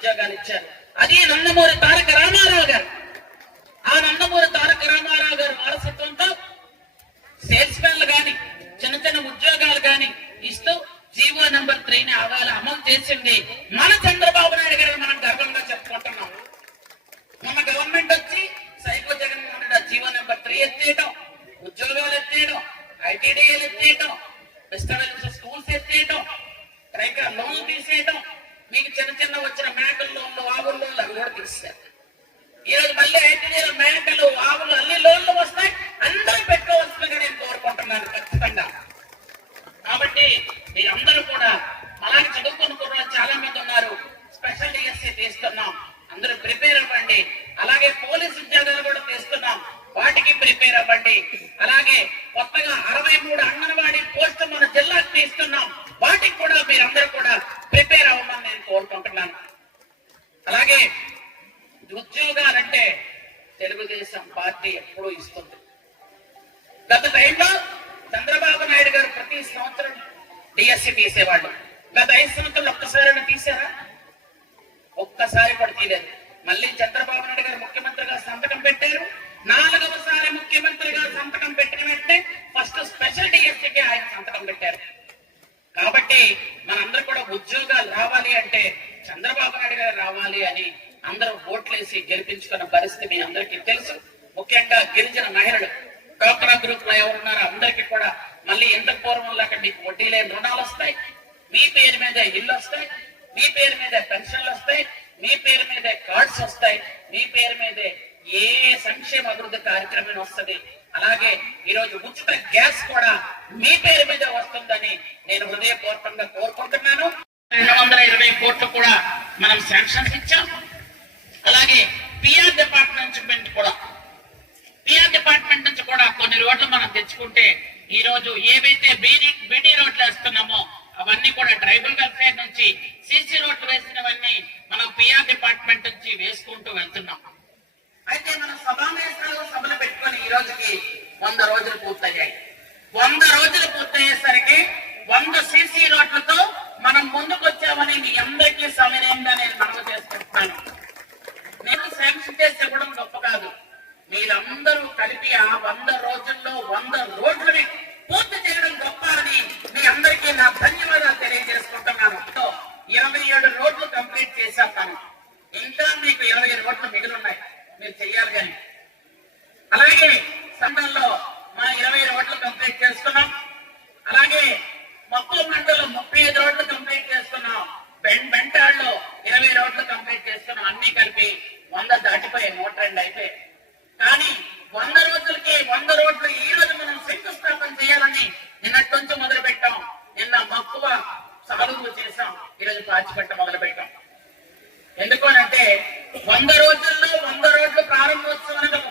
ఉద్యోగాలు ఇచ్చారు. అది నందమూరి తారక రామారావు గారు. ఆ నందమూరి తారక రామారావు గారు వారసత్వంతో సేల్స్ మెన్లు గాని చిన్న చిన్న ఉద్యోగాలు గాని ఇస్తూ జీవో నెంబర్ 3ని అమలు చేసింది మన చంద్రబాబు నాయుడు గారు. మనం గర్వంగా చెప్పుకుంటున్నాం. మన గవర్నమెంట్ వచ్చి psycho Jaganmohan Reddy GO number 3 ఎత్తేయటం, ఉద్యోగాలు ఎత్తేయడం, ఐటీడీఏలు ఎత్తేయటం, ఫెస్టివల్స్ స్కూల్స్ ఎత్తేయటం, రైతుల లోన్లు తీసేయటం, మీకు చిన్న చిన్న వచ్చిన మేకల లోన్లు, ఆవుల లోన్లు అవి కూడా తీసేశారు. ఈ రోజు మళ్ళీ ఐటీడీలో మేకలు, ఆవులు అన్ని లోన్లు వస్తాయి. అందరూ పెట్టుకోవాల్సిందిగా నేను కోరుకుంటున్నాను ఖచ్చితంగా. కాబట్టి మీరందరూ కూడా అలాగే చదువుకున్న కుర్రాళ్ళు చాలా మంది ఉన్నారు. స్పెషల్ డిఎస్సీ తీస్తున్నాం, అందరూ ప్రిపేర్ అవ్వండి. అలాగే పోలీస్ ఉద్యోగాలు కూడా తీస్తున్నాం, వాటికి ప్రిపేర్ అవ్వండి. అలాగే కొత్తగా 63 అంగన్వాడీ పోస్టు మన జిల్లాకు తీస్తున్నాం, వాటికి కూడా మీరందరూ కూడా ప్రిపేర్ అవ్వమని నేను కోరుకుంటున్నాను. అలాగే ఉద్యోగాలంటే తెలుగుదేశం పార్టీ ఎప్పుడూ ఇస్తుంది. గత టైంలో చంద్రబాబు నాయుడు గారు ప్రతి సంవత్సరం డిఎస్సి తీసేవాళ్ళు. గత 5 సంవత్సరాలు ఒక్కసారైనా తీసారా? ఒక్కసారి కూడా తీయలేదు. మళ్ళీ చంద్రబాబు నాయుడు గారు ముఖ్యమంత్రిగా సంతకం పెట్టారు. 4వసారి ముఖ్యమంత్రిగా సంతకం పెట్టిన వెంటనే ఫస్ట్ స్పెషల్ డిఎస్సికి ఆయన సంతకం పెట్టారు. కాబట్టి మనందరూ కూడా ఉద్యోగాలు రావాలి అంటే చంద్రబాబు నాయుడు గారు రావాలి అని అందరూ ఓట్లేసి గెలిపించుకున్న పరిస్థితి మీ అందరికీ తెలుసు. ముఖ్యంగా గిరిజన మహిళలు, డ్వాక్రా గ్రూప్ లో ఎవరున్నారో అందరికీ కూడా మళ్ళీ ఎంత పూర్వం లాగా మీకు వడ్డీ లేని రుణాలు వస్తాయి, మీ పేరు మీద ఇల్లు వస్తాయి, మీ పేరు మీద పెన్షన్లు వస్తాయి, మీ పేరు మీద కార్డ్స్ వస్తాయి, మీ పేరు మీదే ఏ సంక్షేమ అభివృద్ధి కార్యక్రమం వస్తుంది. అలాగే ఈ రోజు ఉచిత గ్యాస్ కూడా మీ పేరు మీద వస్తుందని నేను హృదయపూర్వకంగా కోరుకుంటున్నాను. 220 కోట్లు కూడా మనం శాంక్షన్స్ ఇచ్చాం. అలాగే పిఆర్ డిపార్ట్మెంట్ నుంచి కూడా కొన్ని రోడ్లు మనం తెచ్చుకుంటే ఈ రోజు ఏవైతే బీడీ రోడ్లు వేస్తున్నామో అవన్నీ కూడా ట్రైబల్ వెల్ఫేర్ నుంచి సిసి రోడ్లు వేసినవన్నీ మనం పిఆర్ డిపార్ట్మెంట్ నుంచి వేసుకుంటూ వెళ్తున్నాం. అయితే మనం సభలు పెట్టుకొని ఈ రోజుకి 100 రోజులు పూర్తయ్యాయి. 100 రోజులు పూర్తయ్యేసరికి 100 సిసి రోడ్లతో మనం ముందుకు వచ్చామని మీ అందరికీ సవినయంగా నేను మనవి చేసుకుంటున్నాను. నేను శాంక్షన్ చేసి ఇవ్వడం గొప్ప కాదు, మీరందరూ కలిపి ఆ 100 రోజుల్లో 100 రోడ్లని పూర్తి చేయడం గొప్ప అని మీ అందరికీ నా ధన్యవాదాలు తెలియజేసుకుంటున్నాను. 27 రోడ్లు కంప్లీట్ చేశాను. ఇంకా మీకు 20 రోడ్లు మిగిలి ఉన్నాయి, మీరు చెయ్యాలి. కానీ అలాగే సంఘంలో మా 20 రోడ్లు కంప్లీట్ చేసుకున్నాం. అలాగే మొత్తం మండలంలో 35 రోడ్లు కంప్లీట్ చేసుకున్నాం. బెంటాళ్ళలో 20 రోడ్లు కంప్లీట్ చేసుకున్నాం. అన్ని కలిపి 100 దాటిపోయాయి, 102 అయిపోయాయి. కానీ 100 రోజులకి 100 రోడ్లు ఈ రోజు మనం శంకుస్థాపన చేయాలని నిన్నటి నుంచి మొదలు పెట్టాం. నిన్న మక్కువ సాగులు చేసాం, ఈరోజు పాచిపట్ట మొదలు పెట్టాం. ఎందుకు అంటే 100 రోజుల్లో 100 రోడ్లు ప్రారంభోత్సవం